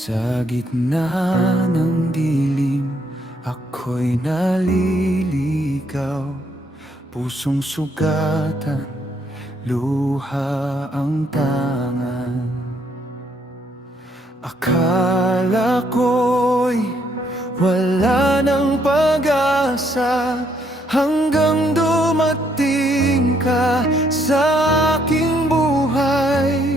Sa gitna ng dilim, ako'y naliligaw. Pusong sugatan, luha ang tangan. Akala ko'y wala ng pag-asa, hanggang dumating ka sa aking buhay.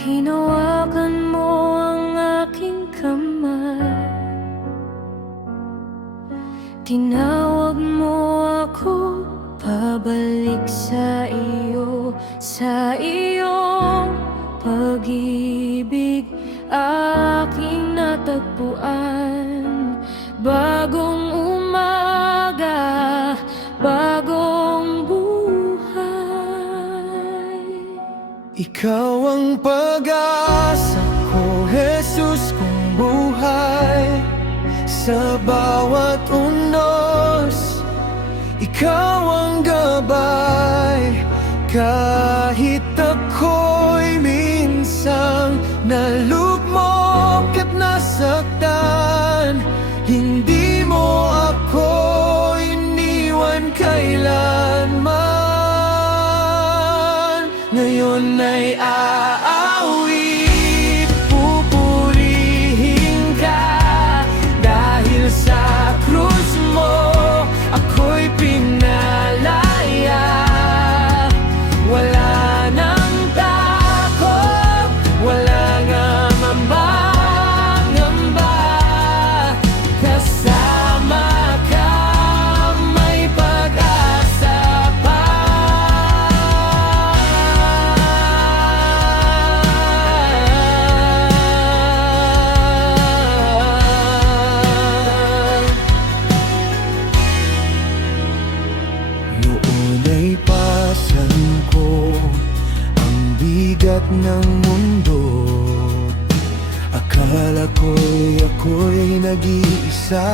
Hinawakan mo ang aking kamay, tinawag mo ako pabalik sa iyo, sa iyong pag-ibig aking natagpuan. Bagong umaga, bagong buhay. Ikaw ang pag-asa ko, Jesus kong buhay. Sa bawat unos, ikaw ang gabay. Kahit ako'y minsang nalugmok at nasaktan, hindi mo ako iniwan kailanman. Ngayon ay aawit, pupurihin ka. Dahil sa krus mo, ako'y pinalaya. Wala nang takot, wala nang mangamba. Kasama ka, may pag-asa pa. Noon ay pasan ko ang bigat ng mundo. Akala ako'y nag-iisa.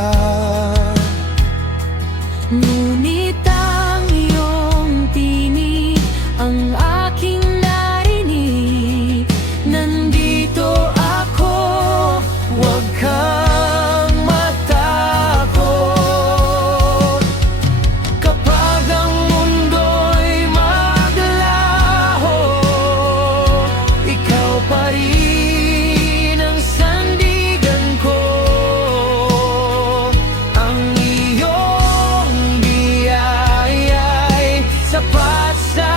Ngunit ang iyong tinig ang aking narinig. Nandito ako, Huwag kang matakot. Kapag ang mundo'y maglaho, ikaw pa rin ang sandigan ko. Ang iyong biyaya'y sapat sa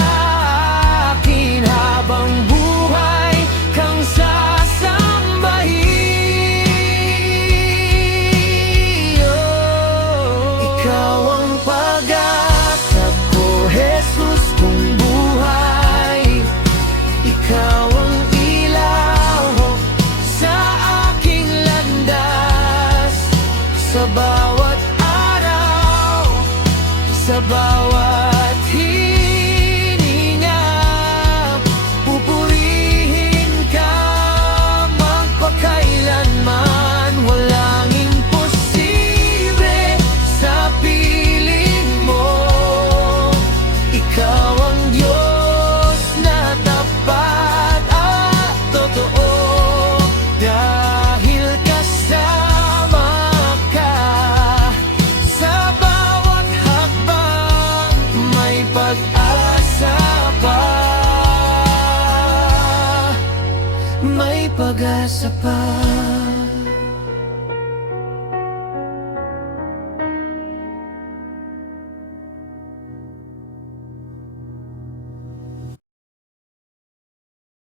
akin. Habang buhay kang sasambahin. Ikaw ang pag-asa ko, Jesus kong buhay. Ikaw ang ilaw sa aking landas. Sa bawat araw, sa bawat hininga, pupurihin ka magpakailanman. Walang imposible sa piling mo. Ikaw ang Diyos na tapat at totoo. Dahil kasama ka sa bawat hakbang, may pag-asa pa. May pag-asa pa.